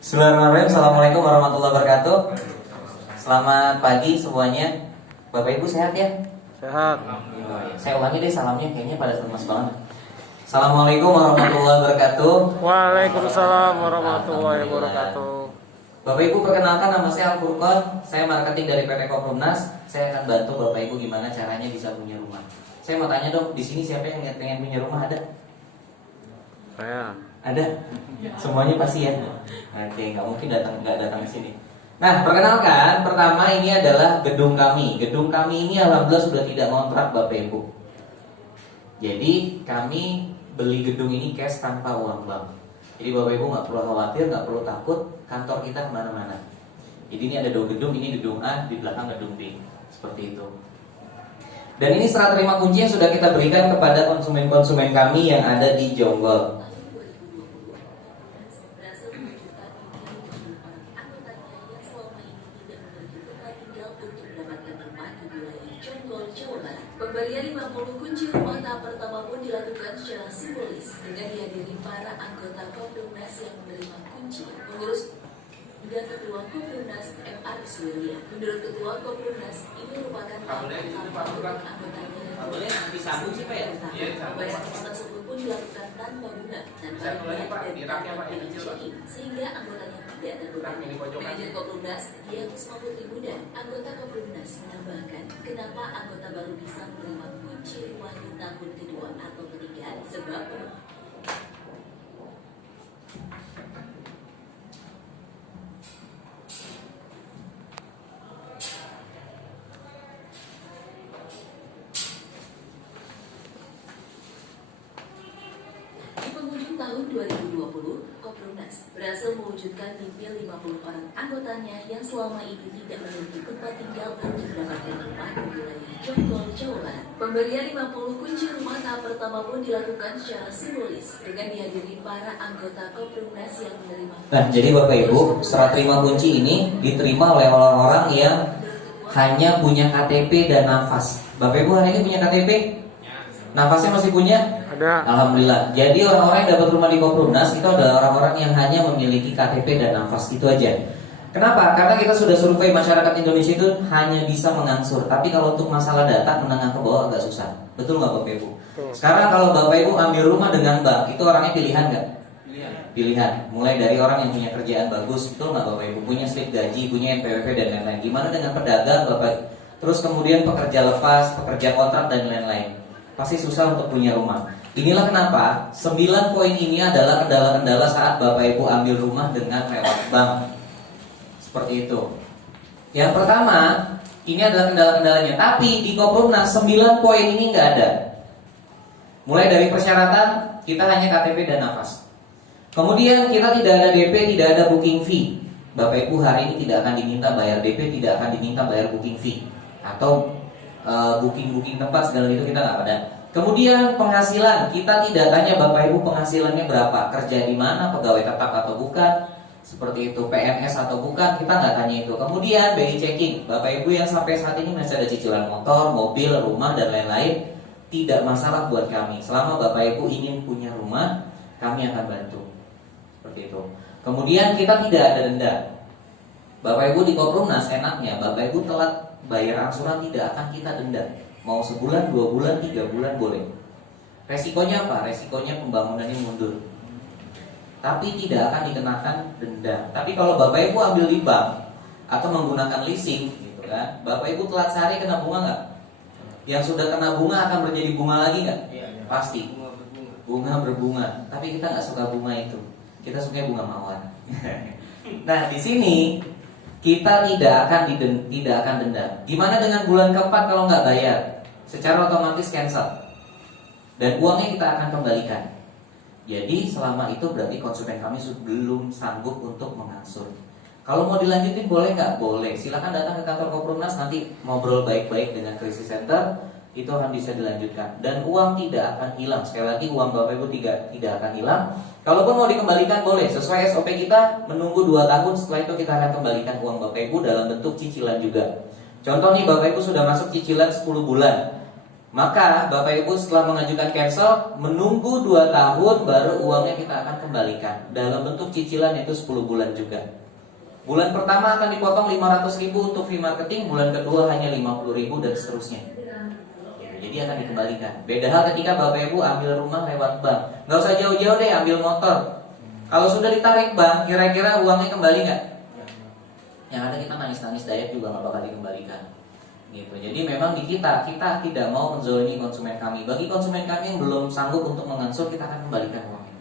Bismillahirrahmanirrahim. Assalamualaikum warahmatullahi wabarakatuh. Selamat pagi semuanya. Bapak Ibu sehat ya? Sehat. Saya ulangi deh salamnya, kayaknya pada lemas banget. Assalamualaikum warahmatullahi wabarakatuh. Waalaikumsalam warahmatullahi wabarakatuh. Bapak Ibu, perkenalkan, nama saya Al Furqon. Saya marketing dari PT Koprumnas. Saya akan bantu Bapak Ibu gimana caranya bisa punya rumah. Saya mau tanya dong, di sini siapa yang pengen punya rumah, ada? Saya. Ada? Semuanya pasti ya? Oke, nggak mungkin nggak datang ke sini. Nah, perkenalkan, pertama ini adalah gedung kami. Gedung kami ini alhamdulillah sudah tidak ngontrak Bapak Ibu. Jadi kami beli gedung ini cash tanpa uang bank. Jadi Bapak Ibu nggak perlu khawatir, nggak perlu takut, kantor kita kemana-mana. Jadi ini ada dua gedung, ini gedung A, di belakang gedung B. Seperti itu. Dan ini serah terima kunci yang sudah kita berikan kepada konsumen-konsumen kami yang ada di Jonggol. Pemberian 50 kunci rumah tahap pertama pun dilakukan secara simbolis dengan dihadiri para anggota Koprumnas yang menerima kunci. Pengurus dan Ketua Koprumnas M.R. Suwilya. Menurut Ketua Koprumnas, ini merupakan tahap pertama untuk anggotanya yang Disambung sih Pak ya? pembayaran tersebut pun dilakukan tanpa bunga dan tanpa BCI sehingga anggotanya tidak terbebani. Manajer Koprumnas, Diakus Mahmud Muda, anggota Koprumnas menambahkan, kenapa anggota baru bisa menerima kunci rumah di tahun kedua atau ketiga sebab tahun 2020, Koprumnas berhasil mewujudkan mimpi 50 orang anggotanya yang selama ini tidak memiliki tempat tinggal untuk mendapatkan rumah di wilayah Jonggol, Jawa Barat. Pemberian 50 kunci rumah tahap pertama pun dilakukan secara simbolis dengan dihadiri para anggota Koprumnas yang menerima. Nah, jadi Bapak Ibu, serah terima kunci ini diterima oleh orang-orang yang hanya punya KTP dan nafas. Bapak Ibu hari ini punya KTP? Nafasnya masih punya? Ada. Alhamdulillah. Jadi orang-orang yang dapat rumah di Koprumnas itu adalah orang-orang yang hanya memiliki KTP dan nafas, itu aja. Kenapa? Karena kita sudah survei masyarakat Indonesia itu hanya bisa mengangsur. Tapi kalau untuk masalah data menengah ke bawah agak susah. Betul nggak Bapak Ibu? Sekarang kalau Bapak Ibu ambil rumah dengan bank, itu orangnya pilihan nggak? Pilihan. Mulai dari orang yang punya kerjaan bagus, betul nggak Bapak Ibu? Punya slip gaji, punya NPWP dan lain-lain. Gimana dengan pedagang Bapak? Terus kemudian pekerja lepas, pekerja kontrak dan lain-lain. Pasti susah untuk punya rumah. Inilah kenapa 9 poin ini adalah kendala-kendala saat Bapak Ibu ambil rumah dengan lewat bank. Seperti itu. Yang pertama, ini adalah kendala-kendalanya. Tapi di Koprumnas 9 poin ini nggak ada. Mulai dari persyaratan, kita hanya KTP dan nafas. Kemudian kita tidak ada DP, tidak ada booking fee. Bapak Ibu hari ini tidak akan diminta bayar DP, tidak akan diminta bayar booking fee. Atau booking tempat segala itu kita nggak ada. Kemudian penghasilan, kita tidak tanya Bapak Ibu penghasilannya berapa, kerja di mana, pegawai tetap atau bukan, seperti itu, PNS atau bukan, kita nggak tanya itu. Kemudian BI checking, Bapak Ibu yang sampai saat ini masih ada cicilan motor, mobil, rumah dan lain-lain, tidak masalah buat kami. Selama Bapak Ibu ingin punya rumah, kami akan bantu. Seperti itu. Kemudian kita tidak ada denda. Bapak Ibu di Koprumnas enaknya, Bapak Ibu telat bayar angsuran tidak akan kita denda. Mau sebulan, 2 bulan, 3 bulan boleh. Resikonya apa? Resikonya pembangunannya mundur. Tapi tidak akan dikenakan denda. Tapi kalau Bapak Ibu ambil di bank atau menggunakan leasing, gitu kan, Bapak Ibu telat sehari kena bunga nggak? Yang sudah kena bunga akan menjadi bunga lagi nggak? Pasti. Bunga berbunga. Tapi kita nggak suka bunga itu. Kita suka bunga mawar. Nah di sini kita tidak akan denda. Gimana dengan bulan keempat kalau nggak bayar? Secara otomatis cancel. Dan uangnya kita akan kembalikan. Jadi selama itu berarti konsumen kami belum sanggup untuk mengangsur. Kalau mau dilanjutin boleh nggak? Boleh. Silakan datang ke kantor Koprumnas, nanti ngobrol baik-baik dengan krisis center. Itu akan bisa dilanjutkan. Dan uang tidak akan hilang. Sekali lagi uang Bapak Ibu tidak akan hilang. Kalaupun mau dikembalikan boleh. Sesuai SOP kita menunggu 2 tahun. Setelah itu kita akan kembalikan uang Bapak Ibu dalam bentuk cicilan juga. Contoh nih Bapak Ibu sudah masuk cicilan 10 bulan. Maka Bapak Ibu setelah mengajukan cancel, menunggu 2 tahun baru uangnya kita akan kembalikan. Dalam bentuk cicilan itu 10 bulan juga. Bulan pertama akan dipotong 500.000 untuk fee marketing, bulan kedua hanya 50.000 dan seterusnya. Ya, jadi akan dikembalikan. Beda hal ketika Bapak Ibu ambil rumah lewat bank. Nggak usah jauh-jauh deh, ambil motor. Kalau sudah ditarik bank, kira-kira uangnya kembali nggak? Yang ada kita nangis-nangis dayat juga nggak bakal dikembalikan. Gitu. Jadi memang di kita tidak mau menzolimi konsumen kami. Bagi konsumen kami yang belum sanggup untuk mengansur, kita akan kembalikan uangnya.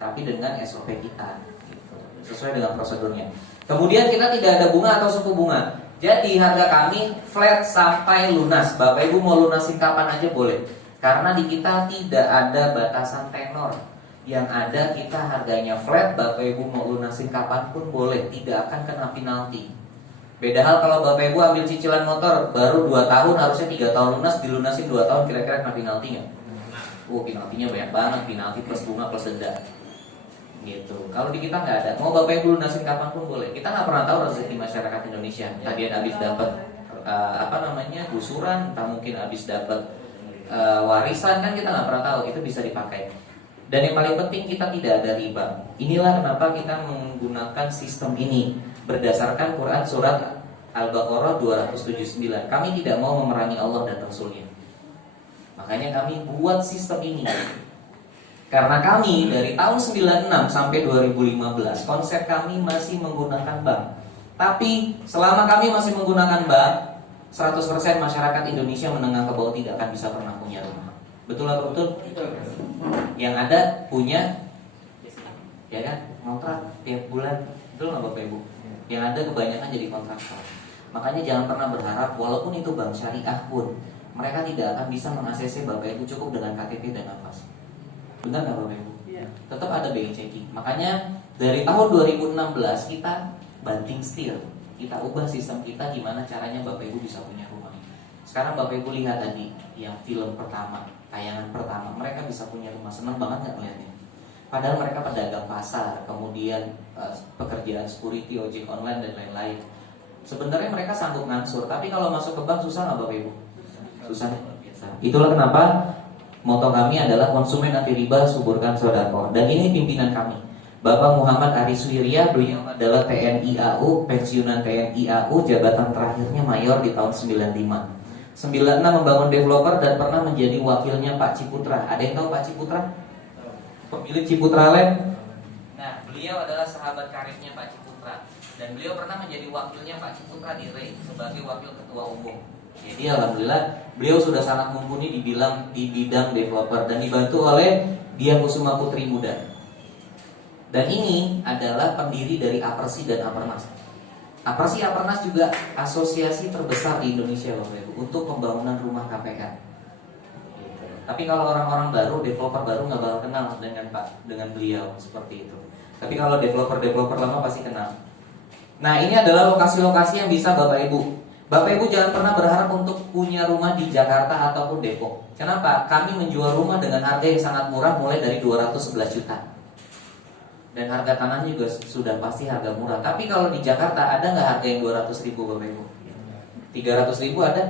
Tapi dengan SOP kita, gitu. Sesuai dengan prosedurnya. Kemudian kita tidak ada bunga atau suku bunga. Jadi harga kami flat sampai lunas. Bapak Ibu mau lunasin kapan aja boleh. Karena di kita tidak ada batasan tenor. Yang ada kita harganya flat. Bapak Ibu mau lunasin kapan pun boleh. Tidak akan kena penalti. Beda hal kalau Bapak Ibu ambil cicilan motor baru 2 tahun, harusnya 3 tahun lunas, dilunasin 2 tahun, kira-kira kena penaltinya. Penaltinya banyak banget, penalti plus bunga plus denda. Gitu. Kalau di kita nggak ada. Mau Bapak Ibu lunasin kapan pun boleh. Kita nggak pernah tahu rezeki masyarakat Indonesia. Tadi ada habis dapat gusuran, entah mungkin habis dapat warisan, kan kita nggak pernah tahu. Itu bisa dipakai. Dan yang paling penting kita tidak ada riba. Inilah kenapa kita menggunakan sistem ini berdasarkan Quran surat Al-Baqarah 279. Kami tidak mau memerangi Allah dan Rasulnya. Makanya kami buat sistem ini. Karena kami dari tahun 96 sampai 2015 konsep kami masih menggunakan bank. Tapi selama kami masih menggunakan bank, 100% masyarakat Indonesia menengah ke bawah tidak akan bisa pernah punya rumah. Betul atau betul? Yang ada punya, ya kan, kontrak tiap bulan. Betul nggak Bapak Ibu? Yang ada kebanyakan jadi kontraktor. Makanya jangan pernah berharap walaupun itu bank syariah pun mereka tidak akan bisa meng-ACC Bapak Ibu cukup dengan KTP dan nafas. Benar nggak Bapak Ibu? Iya. Tetap ada BI checking. Makanya dari tahun 2016 kita banting setir. Kita ubah sistem kita gimana caranya Bapak Ibu bisa punya rumah. Sekarang Bapak Ibu lihat tadi yang film pertama, tayangan pertama, mereka bisa punya rumah. Senang banget nggak melihatnya? Padahal mereka pedagang pasar, kemudian pekerjaan security, ojek online dan lain-lain. Sebenarnya mereka sanggup ngansur, tapi kalau masuk ke bank susah nggak Bapak Ibu? Susah biasa. Itulah kenapa moto kami adalah konsumen anti riba, suburkan sodako. Dan ini pimpinan kami, Bapak Muhammad Aris Wirya. Beliau adalah TNI AU, pensiunan TNI AU, jabatan terakhirnya mayor di tahun 95. 96 membangun developer dan pernah menjadi wakilnya Pak Ciputra. Ada yang tahu Pak Ciputra? Pemilik Ciputra Land. Nah, beliau adalah sahabat karibnya Pak Ciputra. Dan beliau pernah menjadi wakilnya Pak Ciputra di REI sebagai wakil ketua umum. Jadi alhamdulillah beliau sudah sangat mumpuni di bidang developer dan dibantu oleh Dian Kusuma Putri Muda. Dan ini adalah pendiri dari Apersi dan Apernas. Apersi Apernas juga asosiasi terbesar di Indonesia Bapak Ibu untuk pembangunan rumah KPK. Tapi kalau orang-orang baru, developer baru nggak bakal kenal dengan beliau seperti itu. Tapi kalau developer lama pasti kenal. Nah, ini adalah lokasi-lokasi yang bisa Bapak Ibu. Bapak Ibu jangan pernah berharap untuk punya rumah di Jakarta ataupun Depok. Kenapa? Kami menjual rumah dengan harga yang sangat murah, mulai dari 211 juta. Dan harga tanahnya juga sudah pasti harga murah. Tapi kalau di Jakarta ada nggak harga yang 200.000 Bapak Ibu? 300.000 ada?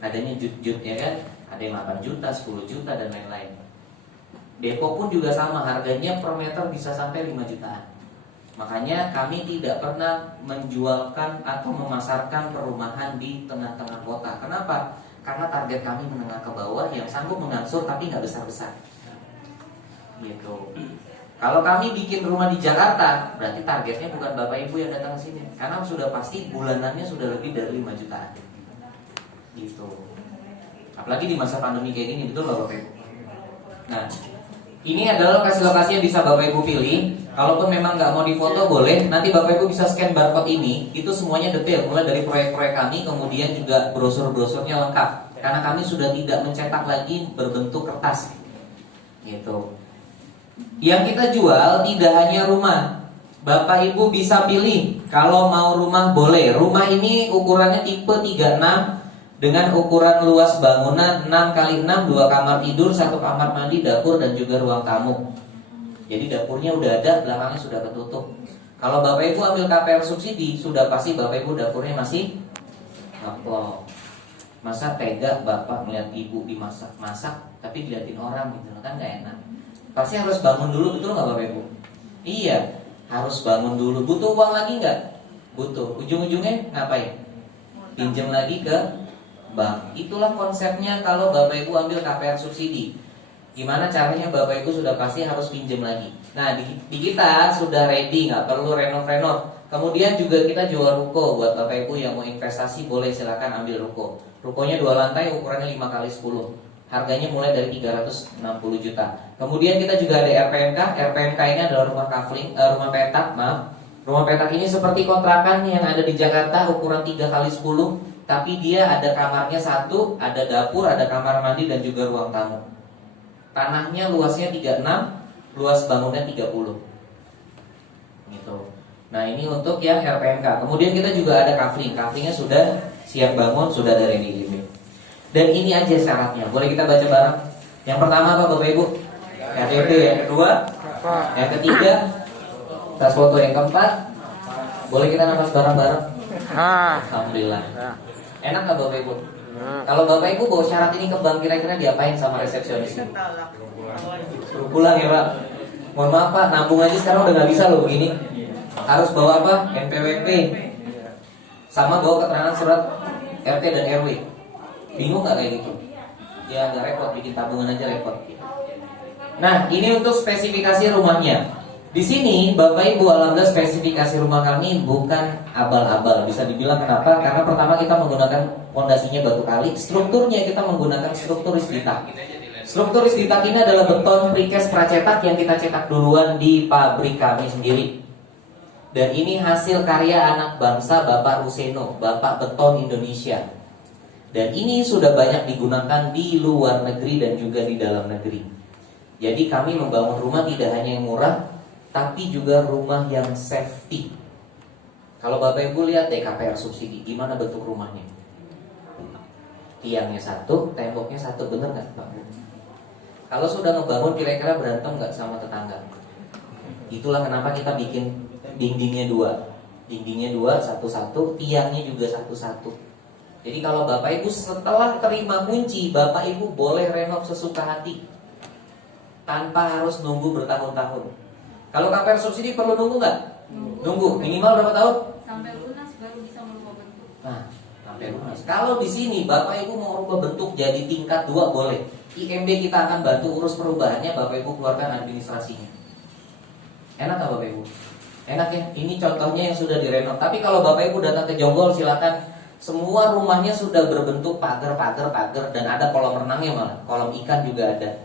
Adanya jut-jut ya kan? Ada yang 8 juta, 10 juta dan lain-lain. Depok pun juga sama, harganya per meter bisa sampai 5 jutaan. Makanya kami tidak pernah menjualkan atau memasarkan perumahan di tengah-tengah kota. Kenapa? Karena target kami menengah ke bawah yang sanggup mengansur tapi nggak besar-besar. Gitu. Kalau kami bikin rumah di Jakarta, berarti targetnya bukan Bapak Ibu yang datang ke sini. Karena sudah pasti bulanannya sudah lebih dari 5 jutaan. Gitu. Apalagi di masa pandemi kayak gini, betul Bapak Ibu? Nah, ini adalah lokasi-lokasi yang bisa Bapak Ibu pilih. Kalaupun memang nggak mau difoto boleh, nanti Bapak Ibu bisa scan barcode ini. Itu semuanya detail, mulai dari proyek-proyek kami, kemudian juga brosur-brosurnya lengkap. Karena kami sudah tidak mencetak lagi berbentuk kertas. Gitu. Yang kita jual tidak hanya rumah. Bapak Ibu bisa pilih. Kalau mau rumah boleh. Rumah ini ukurannya tipe 36 dengan ukuran luas bangunan 6x6, 2 kamar tidur, 1 kamar mandi, dapur dan juga ruang tamu. Jadi dapurnya udah ada, belakangnya sudah ketutup. Kalau Bapak Ibu ambil KPR subsidi, sudah pasti Bapak Ibu dapurnya masih ngeplock. Masa tega bapak melihat ibu dimasak tapi diliatin orang gitu kan nggak enak. Pasti harus bangun dulu, betul nggak bapak ibu? Iya, harus bangun dulu. Butuh uang lagi nggak? Butuh. Ujung-ujungnya ngapain? Pinjam lagi ke bank. Itulah konsepnya kalau bapak ibu ambil KPR subsidi. Gimana caranya bapak ibu sudah pasti harus pinjam lagi. Nah di kita sudah ready, nggak perlu renov-renov. Kemudian juga kita jual ruko. Buat bapak ibu yang mau investasi boleh silakan ambil ruko. Rukonya 2 lantai, ukurannya 5x10. Harganya mulai dari 360 juta. Kemudian kita juga ada RPMK. RPMK ini adalah rumah kafling, rumah petak, maaf. Rumah petak ini seperti kontrakan yang ada di Jakarta, ukuran 3x10. Tapi dia ada kamarnya 1, ada dapur, ada kamar mandi dan juga ruang tamu. Tanahnya luasnya 36, luas bangunnya 30. Gitu. Nah, ini untuk yang RPMK. Kemudian kita juga ada kafling. Kaflingnya sudah siap bangun, sudah ada ready living. Dan ini aja syaratnya. Boleh kita baca bareng? Yang pertama apa Bapak Ibu? KTP. Yang kedua? Yang ketiga? Tas foto. Yang keempat? Boleh kita nafas bareng-bareng? Alhamdulillah. Enak gak Bapak Ibu? Kalau Bapak Ibu bawa syarat ini ke bank, kira-kira diapain sama resepsionis ini? Suruh pulang ya Pak. Mohon maaf Pak, nabung aja sekarang udah gak bisa loh begini. Harus bawa apa? NPWP. Sama bawa keterangan surat RT dan RW. Bingung gak kayak gitu? Ya agak repot, bikin tabungan aja repot. Nah, ini untuk spesifikasi rumahnya. Di sini Bapak Ibu, alhamdulillah spesifikasi rumah kami bukan abal-abal. Bisa dibilang kenapa? Karena pertama kita menggunakan fondasinya batu kali. Strukturnya kita menggunakan struktur risditak. Struktur risditak ini adalah beton precast pracetak yang kita cetak duluan di pabrik kami sendiri. Dan ini hasil karya anak bangsa Bapak Ruseno, Bapak Beton Indonesia. Dan ini sudah banyak digunakan di luar negeri dan juga di dalam negeri. Jadi kami membangun rumah tidak hanya yang murah, tapi juga rumah yang safety. Kalau Bapak Ibu lihat deh KPR subsidi, gimana bentuk rumahnya? Tiangnya 1, temboknya 1, bener nggak Pak? Kalau sudah ngebangun kira-kira berantem nggak sama tetangga? Itulah kenapa kita bikin dindingnya 2. Dindingnya 2, satu-satu, tiangnya juga satu-satu. Jadi kalau Bapak Ibu setelah terima kunci, Bapak Ibu boleh renov sesuka hati, tanpa harus nunggu bertahun-tahun. Kalau KPR subsidi perlu nunggu nggak? Nunggu. Minimal berapa tahun? Sampai lunas baru bisa merubah bentuk. Nah, sampai lunas. Kalau di sini Bapak Ibu mau rubah bentuk jadi tingkat 2 boleh. IMB kita akan bantu urus perubahannya, Bapak Ibu keluarkan administrasinya. Enak nggak Bapak Ibu? Enak ya. Ini contohnya yang sudah direnov. Tapi kalau Bapak Ibu datang ke Jonggol, silakan. Semua rumahnya sudah berbentuk pagar dan ada kolam renangnya malah. Kolam ikan juga ada.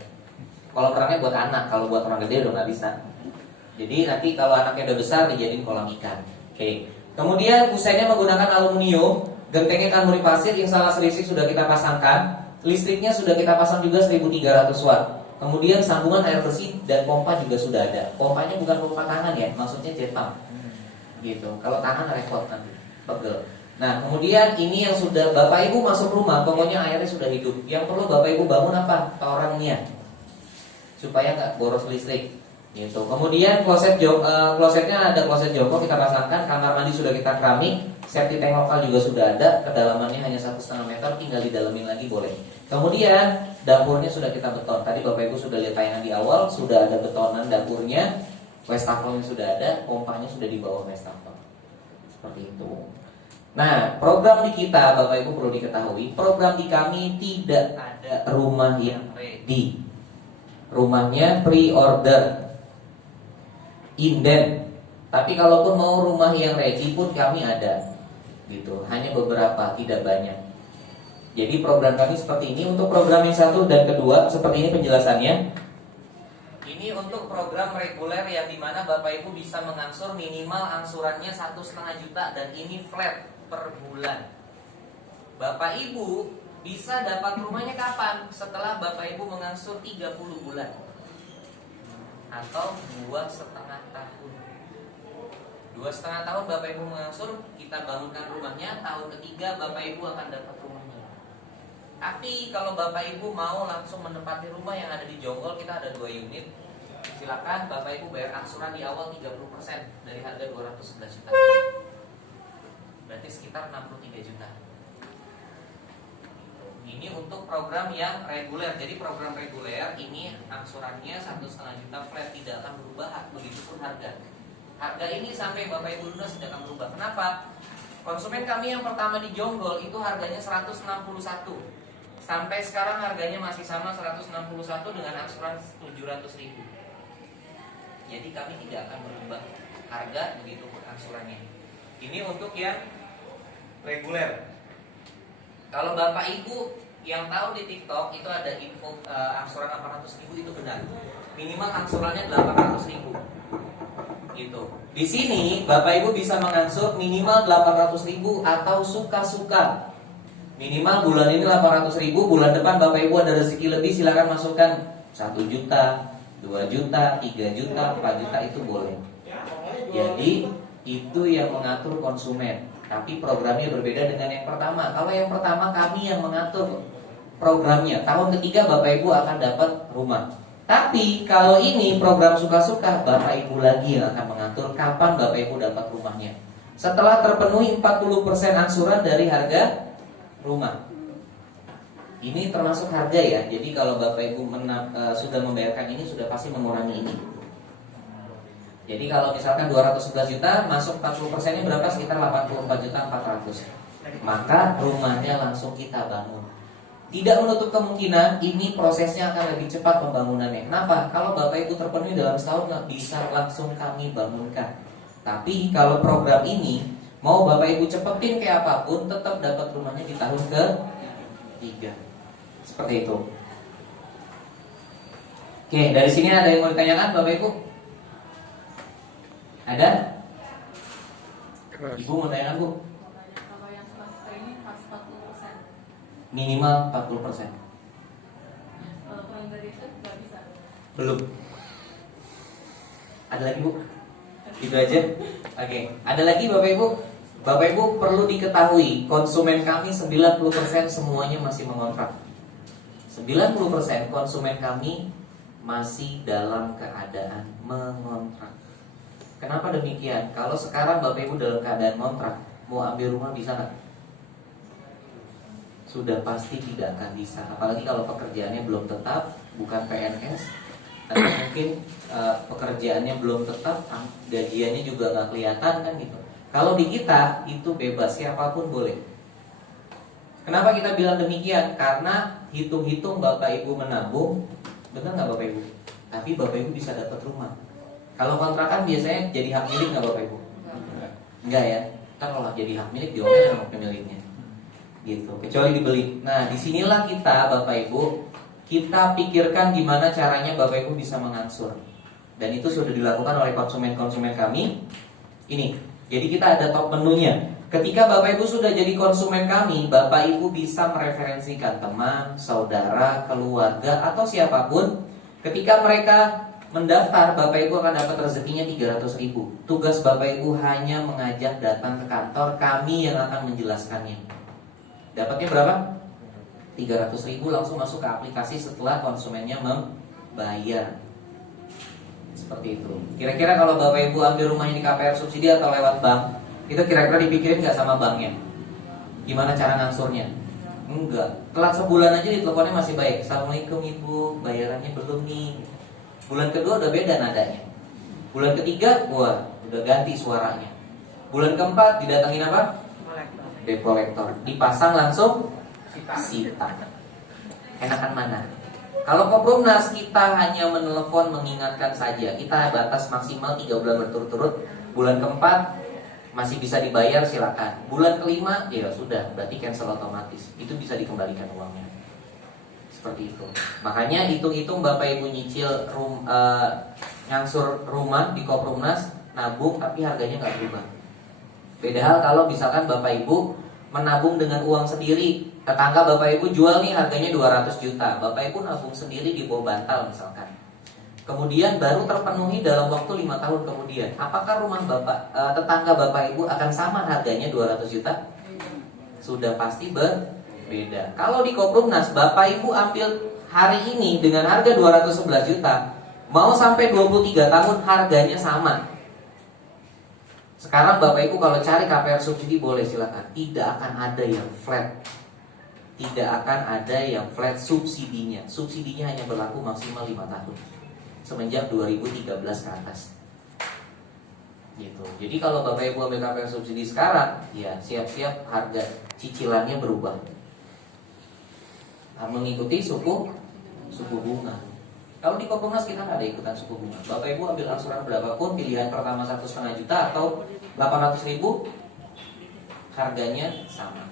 Kolam renangnya buat anak. Kalau buat orang gede udah nggak bisa. Jadi nanti kalau anaknya udah besar dijadiin kolam ikan. Oke. Kemudian kusainya menggunakan aluminium, gentengnya kanuri pasir, instalasi listrik sudah kita pasangkan, listriknya sudah kita pasang juga 1300 watt. Kemudian sambungan air bersih dan pompa juga sudah ada. Pompanya bukan pompa tangan ya, maksudnya jet pump. Gitu. Kalau tangan repot nanti, pegel. Nah, kemudian ini yang sudah Bapak Ibu masuk rumah, pokoknya airnya sudah hidup. Yang perlu Bapak Ibu bangun apa? Torangnya, supaya nggak boros listrik. Gitu. Kemudian klosetnya ada kloset jongkok kita pasangkan, kamar mandi sudah kita keramik, safety tank lokal juga sudah ada, kedalamannya hanya 1,5 meter, tinggal didalemin lagi boleh. Kemudian dapurnya sudah kita beton. Tadi Bapak Ibu sudah lihat tayangan di awal, sudah ada betonan dapurnya, wastafelnya sudah ada, pompanya sudah di bawah wastafel. Seperti itu. Nah, program di kita Bapak Ibu perlu diketahui, program di kami tidak ada rumah yang ready. Rumahnya pre-order, inden. Tapi kalaupun mau rumah yang ready pun kami ada. Gitu. Hanya beberapa, tidak banyak. Jadi program kami seperti ini. Untuk program yang 1 dan kedua seperti ini penjelasannya. Ini untuk program reguler yang dimana Bapak Ibu bisa mengangsur minimal angsurannya 1,5 juta dan ini flat per bulan. Bapak Ibu bisa dapat rumahnya kapan? Setelah Bapak Ibu mengangsur 30 bulan atau 2,5 tahun. 2,5 tahun Bapak Ibu mengangsur, kita bangunkan rumahnya. Tahun ketiga Bapak Ibu akan dapat rumahnya. Tapi kalau Bapak Ibu mau langsung menempati rumah yang ada di Jonggol, kita ada 2 unit. Silakan Bapak Ibu bayar angsuran di awal 30% dari harga 211 juta. Berarti sekitar 63 juta. Ini untuk program yang reguler. Jadi program reguler ini angsurannya 1,5 juta flat, tidak akan berubah. Begitupun harga. Harga ini sampai Bapak Ibu lunas tidak akan berubah. Kenapa? Konsumen kami yang pertama di Jonggol itu harganya 161. Sampai sekarang harganya masih sama 161 dengan angsuran 700.000. Jadi kami tidak akan berubah harga begitu pun angsurannya. Ini untuk yang reguler. Kalau Bapak Ibu yang tahu di TikTok itu ada info angsuran 800.000 itu benar. Minimal angsurannya 800.000. Gitu. Di sini Bapak Ibu bisa mengangsur minimal 800.000 atau suka-suka. Minimal bulan ini 800.000, bulan depan Bapak Ibu ada rezeki lebih silakan masukkan 1 juta, 2 juta, 3 juta, 4 juta itu boleh. Jadi itu yang mengatur konsumen. Tapi programnya berbeda dengan yang pertama. Kalau yang pertama kami yang mengatur programnya. Tahun ketiga Bapak Ibu akan dapat rumah. Tapi kalau ini program suka-suka, Bapak Ibu lagi yang akan mengatur kapan Bapak Ibu dapat rumahnya. Setelah terpenuhi 40% angsuran dari harga rumah. Ini termasuk harga ya. Jadi kalau Bapak Ibu sudah membayarkan ini, sudah pasti mengurangi ini. Jadi kalau misalkan 211 juta, masuk 40%-nya berapa? Sekitar 84.400.000. Maka rumahnya langsung kita bangun. Tidak menutup kemungkinan ini prosesnya akan lebih cepat pembangunannya. Kenapa? Kalau Bapak Ibu terpenuhi dalam setahun nggak bisa langsung kami bangunkan. Tapi kalau program ini mau Bapak Ibu cepetin kayak apapun, tetap dapat rumahnya di tahun ke-3. Seperti itu. Oke, dari sini ada yang mau ditanyakan Bapak Ibu? Ada? Ibu mau tanyakan Bu? Kalau yang suka-suka ini harus 40%. Minimal 40%. Kalau kurang dari itu nggak bisa. Belum. Ada lagi Bu? Itu aja. Oke. Ada lagi Bapak Ibu? Bapak Ibu perlu diketahui, konsumen kami 90% semuanya masih mengontrak. 90% konsumen kami masih dalam keadaan mengontrak. Kenapa demikian? Kalau sekarang Bapak Ibu dalam keadaan kontrak, mau ambil rumah bisa nggak? Sudah pasti tidak akan bisa. Apalagi kalau pekerjaannya belum tetap, bukan PNS, atau mungkin pekerjaannya belum tetap, gajiannya juga nggak kelihatan kan gitu. Kalau di kita itu bebas, siapapun boleh. Kenapa kita bilang demikian? Karena hitung-hitung Bapak Ibu menabung, benar nggak Bapak Ibu? Tapi Bapak Ibu bisa dapat rumah. Kalau kontrakan biasanya jadi hak milik nggak Bapak Ibu? Enggak ya. Kan kalau jadi hak milik diomelin sama pemiliknya. Gitu. Kecuali dibeli. Nah, disinilah kita Bapak Ibu, kita pikirkan gimana caranya Bapak Ibu bisa mengangsur. Dan itu sudah dilakukan oleh konsumen-konsumen kami. Ini. Jadi kita ada top menunya. Ketika Bapak Ibu sudah jadi konsumen kami, Bapak Ibu bisa mereferensikan teman, saudara, keluarga, atau siapapun. Ketika mereka mendaftar, Bapak Ibu akan dapat rezekinya 300.000. Tugas Bapak Ibu hanya mengajak datang ke kantor, kami yang akan menjelaskannya. Dapatnya berapa? 300.000 langsung masuk ke aplikasi setelah konsumennya membayar. Seperti itu. Kira-kira kalau Bapak Ibu ambil rumahnya di KPR subsidi atau lewat bank, itu kira-kira dipikirin nggak sama banknya? Gimana cara ngangsurnya? Enggak. Telat sebulan aja diteleponnya masih baik. Assalamualaikum Ibu, bayarannya belum nih. Bulan kedua udah beda nadanya. Bulan ketiga, wah, udah ganti suaranya. Bulan keempat didatangin apa? Debt collector. Dipasang langsung sita. Enakan mana? Kalau Koprumnas kita hanya menelepon mengingatkan saja. Kita batas maksimal 3 bulan berturut-turut. Bulan keempat masih bisa dibayar silakan. Bulan kelima ya sudah, berarti cancel otomatis. Itu bisa dikembalikan uangnya. Seperti itu. Makanya hitung-hitung Bapak Ibu nyicil ngangsur rumah di Koprumnas, nabung tapi harganya nggak berubah. Beda hal kalau misalkan Bapak Ibu menabung dengan uang sendiri. Tetangga Bapak Ibu jual nih harganya 200 juta. Bapak Ibu nabung sendiri di bawah bantal misalkan. Kemudian baru terpenuhi dalam waktu 5 tahun kemudian. Apakah rumah tetangga Bapak Ibu akan sama harganya 200 juta? Sudah pasti berbeda. Kalau di Koprumnas Bapak Ibu ambil hari ini dengan harga 211 juta, mau sampai 23 tahun harganya sama. Sekarang Bapak Ibu kalau cari KPR subsidi boleh silakan. Tidak akan ada yang flat. tidak akan ada yang flat subsidinya. Subsidinya hanya berlaku maksimal 5 tahun semenjak 2013 ke atas. Gitu. Jadi kalau Bapak Ibu ambil KPR subsidi sekarang, ya siap-siap harga cicilannya berubah. Nah, mengikuti suku bunga. Kalau di Kopumnas kita nggak ada ikutan suku bunga. Bapak Ibu ambil angsuran berapapun, pilihan pertama 1,5 juta atau 800.000, harganya sama.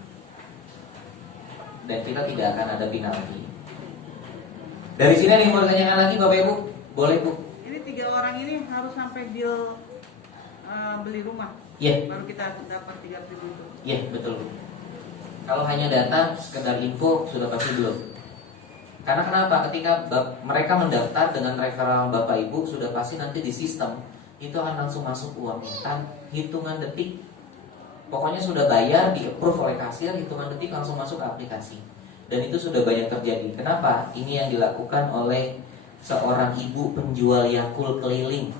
Dan kita tidak akan ada penalti. Dari sini ada yang mau ditanyakan lagi Bapak Ibu? Boleh Bu. Ini 3 orang ini harus sampai deal beli rumah. Iya. Baru kita dapat 30.000 itu. Iya betul Bu. Kalau hanya data sekedar info sudah pasti belum. Karena kenapa? Ketika mereka mendaftar dengan referral Bapak Ibu, sudah pasti nanti di sistem itu akan langsung masuk uangnya. Hitungan detik. Pokoknya sudah bayar, di approve oleh kasir, hitungan detik langsung masuk ke aplikasi. Dan itu sudah banyak terjadi. Kenapa? Ini yang dilakukan oleh seorang ibu penjual Yakult keliling.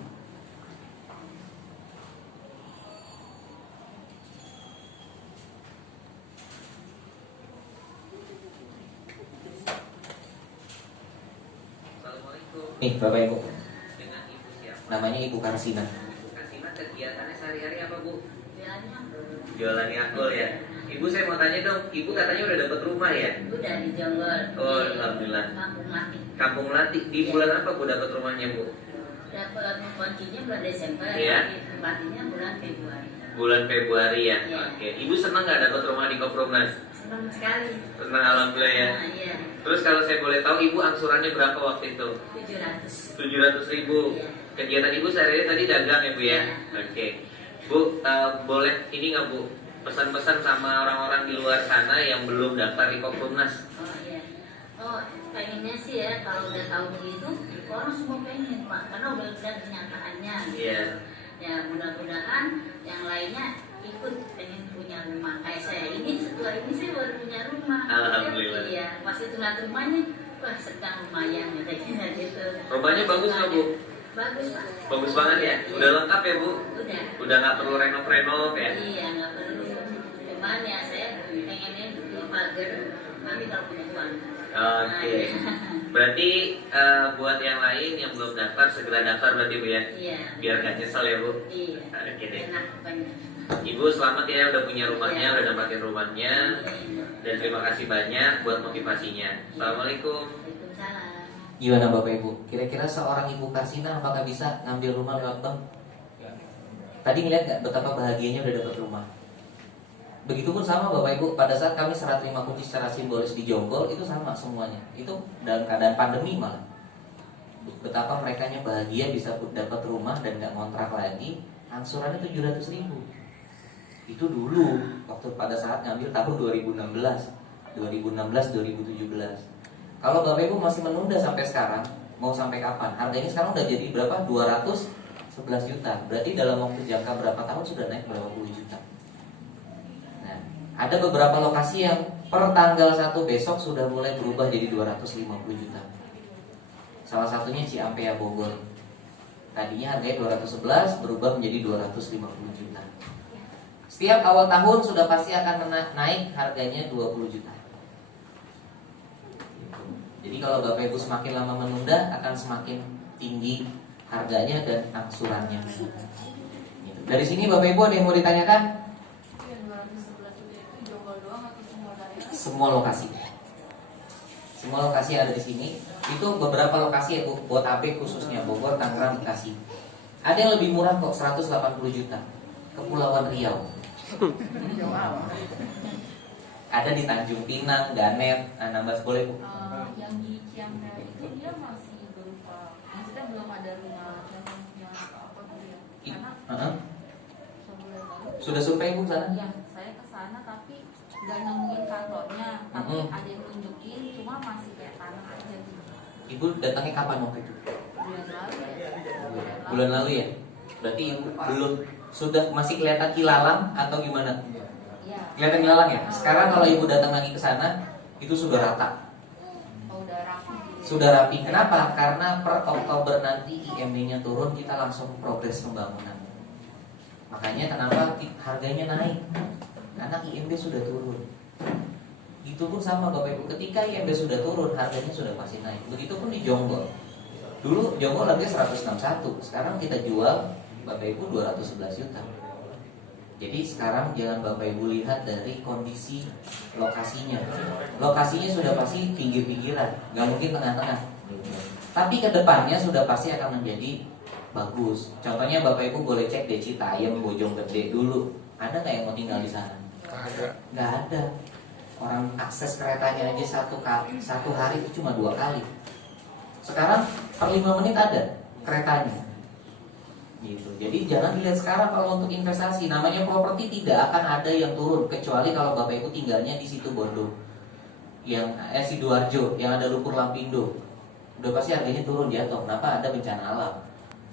Nih Bapak Ibu, Dengan Ibu siapa? namanya Ibu Karsina. Ibu Kasima kegiatannya sehari-hari apa Bu? Bilangnya Jualan Yakult ya. Ibu saya mau tanya dong, Ibu katanya udah dapat rumah ya? udah di Jonggol. Oh, di alhamdulillah. Kampung Mati. Kampung Melati, di bulan apa Bu dapat rumahnya Bu? Dapat kuncinya bulan Desember, Iya. tempatinya bulan Februari. Bulan Februari ya? Iya. Oke, Ibu senang nggak dapat rumah di Koprovnas? Senang sekali. Senang alhamdulillah ya. Nah, iya. Terus kalau saya boleh tahu Ibu angsurannya berapa waktu itu? 700. 700.000. Iya. Kegiatan Ibu sehari-hari tadi dagang ya Bu ya? Iya. Oke. Bu, boleh ini nggak Bu? Pesan-pesan sama orang-orang di luar sana yang belum daftar di Koprovnas. Oh iya. Oh, pengennya sih ya kalau udah tahu begitu, orang semua pengen Pak, karena udah kenyataannya. Gitu. Iya. Ya mudah-mudahan yang lainnya ikut pengen punya rumah kayak saya ini. Setelah ini saya baru punya rumah. Alhamdulillah. Iya, pas itu lihat rumahnya, wah sedang lumayan katanya gitu. Rumahnya bagus nggak Bu? Bagus Pak. Bagus banget ya. Udah lengkap ya Bu? Udah. Udah nggak perlu renov-renov ya? Iya nggak perlu. Cuman ya saya pengennya di pagar nanti kalau punya uang. Oke. Nah, iya. Berarti buat yang lain yang belum daftar segera daftar berarti Bu ya? Iya. Biar nggak nyesel ya Bu. Iya. Oke deh. Enak banyak. Ibu selamat ya udah punya rumahnya, Iya. udah dapatin rumahnya. Iya. Dan terima kasih banyak buat motivasinya. Assalamualaikum. Waalaikumsalam. Gimana Bapak Ibu? Kira-kira seorang Ibu Karsina apakah bisa ngambil rumah lewat bank? Tadi ngeliat gak betapa bahagianya udah dapat rumah? Begitupun sama Bapak Ibu, pada saat kami serah terima kunci secara simbolis di Jonggol, itu sama semuanya. Itu dalam keadaan pandemi malah. Betapa merekanya bahagia bisa dapat rumah dan gak ngontrak lagi. Angsurannya 700.000. Itu dulu waktu pada saat ngambil tahun 2017. Kalau Bapak Ibu masih menunda sampai sekarang, mau sampai kapan? Harganya sekarang udah jadi berapa? 211 juta. Berarti dalam waktu jangka berapa tahun sudah naik berapa puluh juta. Nah, ada beberapa lokasi yang per tanggal 1 besok sudah mulai berubah jadi 250 juta. Salah satunya Ciampea Bogor. Tadinya harganya 211 berubah menjadi 250 juta. Setiap awal tahun sudah pasti akan naik harganya 20 juta. Jadi kalau Bapak Ibu semakin lama menunda akan semakin tinggi harganya dan angsurannya. Dari sini Bapak Ibu ada yang mau ditanyakan? Yang 211 juta itu Jonggol doang atau semua daerah? Semua lokasi. Semua lokasi yang ada di sini. Itu beberapa lokasi ya Bu, buat AB khususnya Bogor, Tangerang, Bekasi. Ada yang lebih murah kok, 180 juta. Kepulauan Riau. Ada di Tanjung Pinang, Danet, Anambas, boleh Bu? Yang di Ciampea itu dia masih berupa, maksudnya belum ada rumah contohnya apa tuh ya? Karena sebulan lalu Sudah survei Bu sana? ya saya ke sana tapi nggak nemuin kantornya, tapi ada yang nunjukin, cuma masih kayak tanah aja gitu. Ibu datangnya kapan waktu itu? Bulan lalu ya. Bulan lalu ya? Berarti Ibu belum, sudah masih kelihatan ilalang atau gimana? Iya. Kelihatan ilalang ya? Sekarang kalau Ibu datang lagi ke sana, itu sudah rata. Oh, udah rapi gitu. Sudah rapi. Kenapa? Karena per Oktober nanti IMB-nya turun, kita langsung progres pembangunan. Makanya kenapa harganya naik? Karena IMB sudah turun. Itu pun sama Bapak Ibu, ketika IMB sudah turun, harganya sudah pasti naik. Begitupun di Jonggol. Dulu Jonggol harganya 161, sekarang kita jual Bapak Ibu 211 juta. Jadi sekarang jangan Bapak Ibu lihat dari kondisi lokasinya. Lokasinya sudah pasti pinggir-pinggiran, nggak mungkin tengah-tengah. Tapi kedepannya sudah pasti akan menjadi bagus. Contohnya Bapak Ibu boleh cek di Citayam, Bojonggede dulu. Ada nggak yang mau tinggal di sana? Nggak ada. Orang akses keretanya aja satu hari itu cuma 2 kali. Sekarang per 5 menit ada keretanya. Gitu. Jadi jangan dilihat sekarang kalau untuk investasi. Namanya properti tidak akan ada yang turun kecuali kalau Bapak Ibu tinggalnya di situ Bondo, yang Sidoarjo, yang ada Lumpur Lampindo. Udah pasti harganya turun jatuh. Kenapa? Ada bencana alam.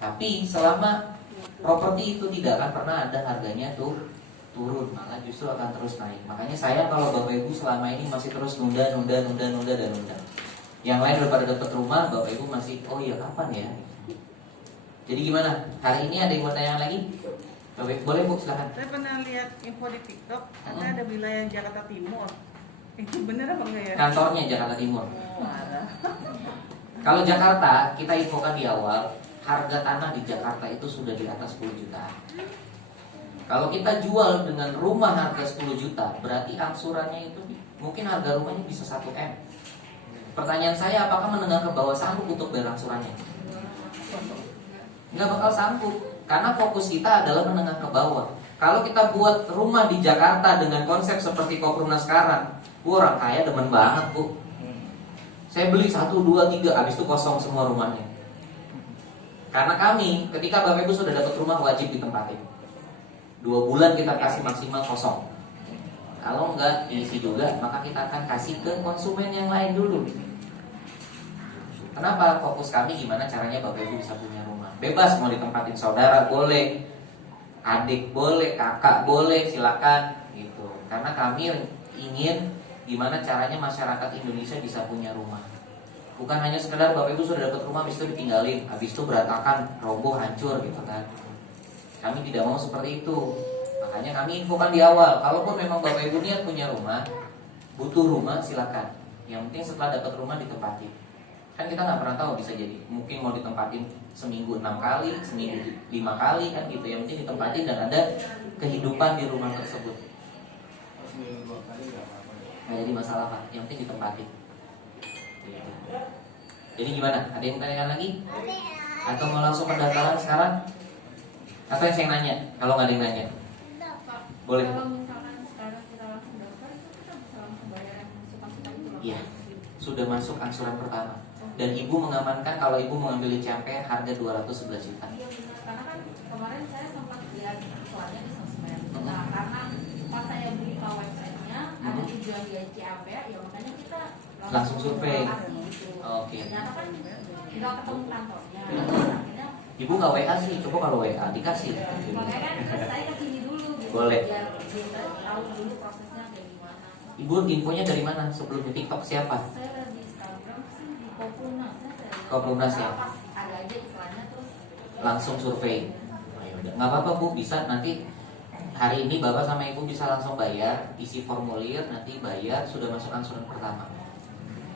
Tapi selama properti itu tidak akan pernah ada harganya tuh turun, malah justru akan terus naik. Makanya saya kalau Bapak Ibu selama ini masih terus nunda. Yang lain daripada dapat rumah, Bapak Ibu masih oh iya kapan ya? Jadi gimana? Hari ini ada yang mau tanya lagi? Boleh Bu, silahkan. Saya pernah lihat info di TikTok, karena ada wilayah Jakarta Timur. Itu bener apa enggak ya? Kantornya Jakarta Timur. Oh, ada. Kalau Jakarta, kita infokan di awal, harga tanah di Jakarta itu sudah di atas 10 juta. Kalau kita jual dengan rumah harga 10 juta, berarti angsurannya itu mungkin harga rumahnya bisa 1 M. Pertanyaan saya, apakah menengah ke bawah sanggup untuk bayar angsurannya? Nggak bakal sanggup, karena fokus kita adalah menengah ke bawah. Kalau kita buat rumah di Jakarta dengan konsep seperti Koprumnas sekarang, orang kaya demen banget Bu. Saya beli 1, 2, 3, habis itu kosong semua rumahnya. Karena kami, ketika Bapak Ibu sudah dapat rumah wajib ditempatin. 2 bulan kita kasih maksimal kosong. Kalau enggak diisi juga, maka kita akan kasih ke konsumen yang lain dulu. Kenapa? Fokus kami gimana caranya Bapak Ibu bisa punya rumah. Bebas mau ditempatin saudara boleh, adik boleh, kakak boleh, silakan gitu. Karena kami ingin gimana caranya masyarakat Indonesia bisa punya rumah. Bukan hanya sekedar Bapak Ibu sudah dapat rumah habis itu ditinggalin, habis itu berantakan, roboh, hancur gitu kan. Kami tidak mau seperti itu. Makanya kami infokan di awal, kalaupun memang Bapak Ibu niat punya rumah, butuh rumah silakan. Yang penting setelah dapat rumah ditempatin. Kan kita nggak pernah tahu, bisa jadi mungkin mau ditempatin seminggu 6 kali, seminggu 5 kali kan gitu. Yang penting ditempatin dan ada kehidupan di rumah tersebut. Nggak jadi masalah Pak, yang penting ditempatin. Jadi gimana? Ada yang tanyakan lagi? Atau mau langsung pendaftaran sekarang? Atau yang saya nanya? Kalau nggak ada yang nanya, boleh. Kalau misalkan sekarang kita langsung daftar, itu kita bisa langsung bayar yang masuk-masuk itu loh. Iya, sudah masuk angsuran pertama. Dan Ibu mengamankan kalau Ibu mengambil CMP harga 211 juta. Iya benar, karena kan kemarin saya sempat lihat iklannya di sosmed. Nah, karena pas saya beli ke websitenya ada tujuan di CAP, ya makanya kita Langsung survei. lokasi gitu. Oke. Ternyata kan tinggal ketemu kantornya. Terus akhirnya Ibu nggak WA sih, coba kalau WA dikasih. makanya kan terus saya kesini dulu gitu. Boleh. Biar tahu dulu prosesnya kayak gimana. Ibu infonya dari mana? Sebelum di TikTok siapa? Saya lihat di Instagram sih di Koprumnas. Koprumnas ya? Pas ada aja iklannya terus Langsung survei. Nggak apa-apa Bu, bisa nanti hari ini Bapak sama Ibu bisa langsung bayar, isi formulir, nanti bayar, sudah masuk angsuran pertama.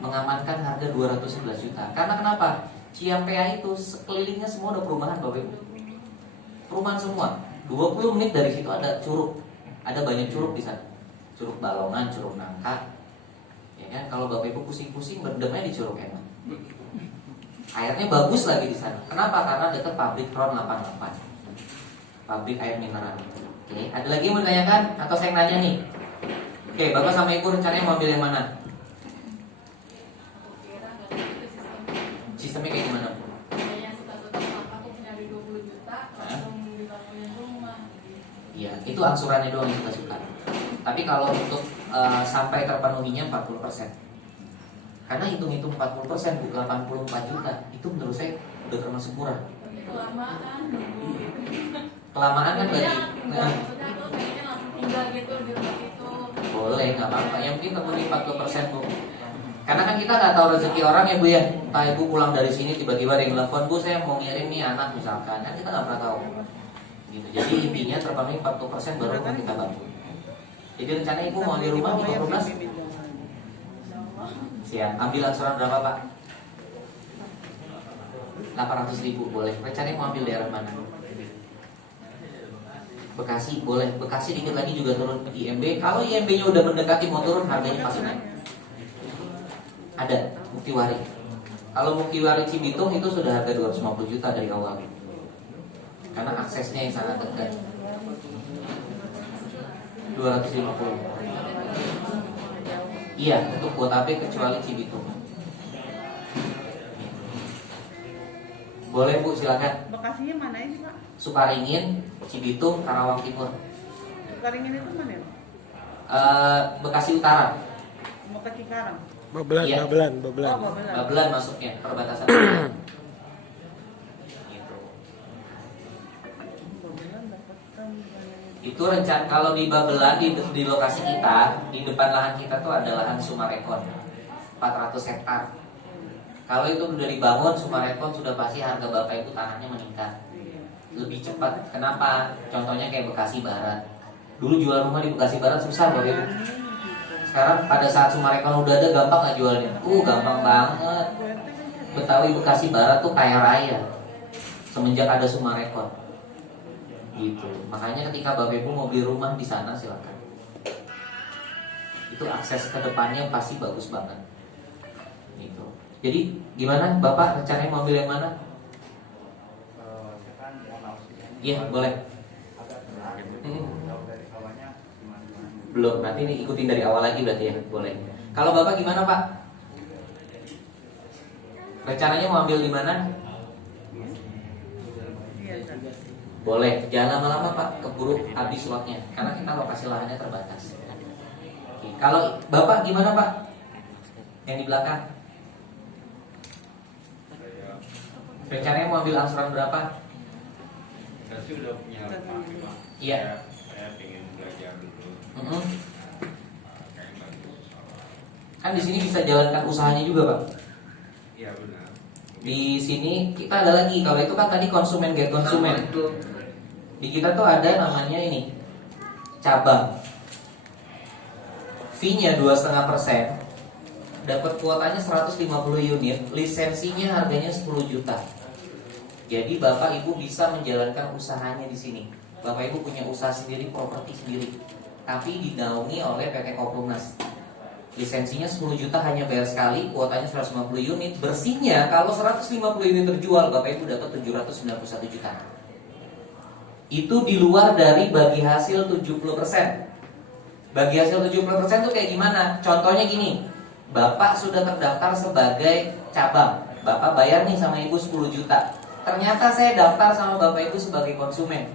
Mengamankan harga 211 juta. Karena kenapa? Ciampea itu sekelilingnya semua ada perumahan Bapak Ibu. Perumahan semua. 20 menit dari situ ada curug. Ada banyak curug di sana. Curug Balongan, Curug Nangka. Ya kan, kalau Bapak Ibu pusing-pusing berendamnya di Curug enak. Airnya bagus lagi di sana. Kenapa? Karena dekat pabrik RON 88. Pabrik air mineral. Oke, ada lagi yang mau ditanyakan atau saya nanya nih? Oke, Bapak sama Ibu rencananya mau ambil yang mana? Sistemnya kayak gimana? yang tetap aku punya duit 20 juta langsung dibangunin rumah. Iya, itu angsurannya doang yang kita suka. Tapi kalau untuk sampai terpenuhinya 40%. Karena hitung-hitung 40% bukan 84 juta, itu menurut saya udah termasuk murah. Kelamaan. Kelamaan kan berarti. Maksudnya aku pengennya langsung tinggal gitu di rumah itu. Boleh, nggak apa-apa. Yang penting terpenuhi 40% Bu. Karena kan kita nggak tahu rezeki orang ya Bu ya. Entah Ibu pulang dari sini tiba-tiba ada yang telepon, Bu saya mau ngirim nih anak misalkan. Kan kita nggak pernah tahu. Gitu. Jadi intinya terpenuhi 40% baru akan kita bantu. Jadi rencana Ibu mau di rumah di Koprumnas? Siap. Ambil angsuran berapa Pak? 800.000 boleh. Rencananya mau ambil daerah mana? Bekasi boleh. Bekasi dikit lagi juga turun ke IMB. Kalau IMB-nya udah mendekati mau turun, harganya pasti naik. Ada Muktiwari. Kalau Muktiwari Cibitung itu sudah harga 250 juta dari awal. Karena aksesnya yang sangat dekat. 250. Iya, untuk kuota B kecuali Cibitung. Boleh Bu, silakan. Bekasinya mana ini Pak? Sukaringin, Cibitung, Karawang Timur. Sukaringin itu mana ya? Bekasi Utara. Mau ke Cikarang? Babelan, Iya. babelan, Oh, babelan. Babelan. Babelan masuknya, perbatasan. Gitu. Babelan dapat Itu rencana kalau di Babelan di lokasi kita, di depan lahan kita tuh ada lahan Sumarekon 400 hektar. Kalau itu udah dibangun Sumarekon sudah pasti harga Bapak Ibu tanahnya meningkat. Lebih cepat. Kenapa? Contohnya kayak Bekasi Barat. Dulu jual rumah di Bekasi Barat susah Bapak Ibu. Sekarang pada saat Sumarekon udah ada, gampang nggak jualnya? Gampang banget. Betawi Bekasi Barat tuh kaya raya semenjak ada Sumarekon. Gitu. Makanya ketika Bapak Ibu mau beli rumah di sana silakan. Itu akses ke depannya pasti bagus banget. Gitu. Jadi gimana Bapak rencananya mau ambil yang mana? Iya boleh. Belum, nanti ini ikutin dari awal lagi berarti ya, boleh. Kalau Bapak gimana Pak? Rencananya mau ambil di mana? Iya, Kak. Boleh, jangan lama-lama Pak, keburu habis slotnya. Karena kita lokasi lahannya terbatas. Oke. Kalau Bapak gimana Pak? Yang di belakang? Rencananya mau ambil angsuran berapa? Saya sih udah punya lokasi Pak. Iya. Saya pengen belajar dulu. Mm-mm. Kayak bagus. Kan di sini bisa jalankan usahanya juga Pak. Iya benar. Di sini kita ada lagi. Kalau itu kan tadi konsumen get konsumen. Di kita tuh ada namanya ini cabang. Fee-nya 2,5%. Dapat kuotanya 150 unit, lisensinya harganya 10 juta. Jadi Bapak Ibu bisa menjalankan usahanya di sini. Bapak Ibu punya usaha sendiri, properti sendiri, tapi dinaungi oleh PT Koprumnas. Lisensinya 10 juta hanya bayar sekali, kuotanya 150 unit. Bersihnya kalau 150 unit terjual, Bapak Ibu dapat 791 juta. Itu di luar dari bagi hasil 70%. Bagi hasil 70% itu kayak gimana? Contohnya gini, Bapak sudah terdaftar sebagai cabang, Bapak bayar nih sama Ibu 10 juta. Ternyata saya daftar sama Bapak Ibu sebagai konsumen.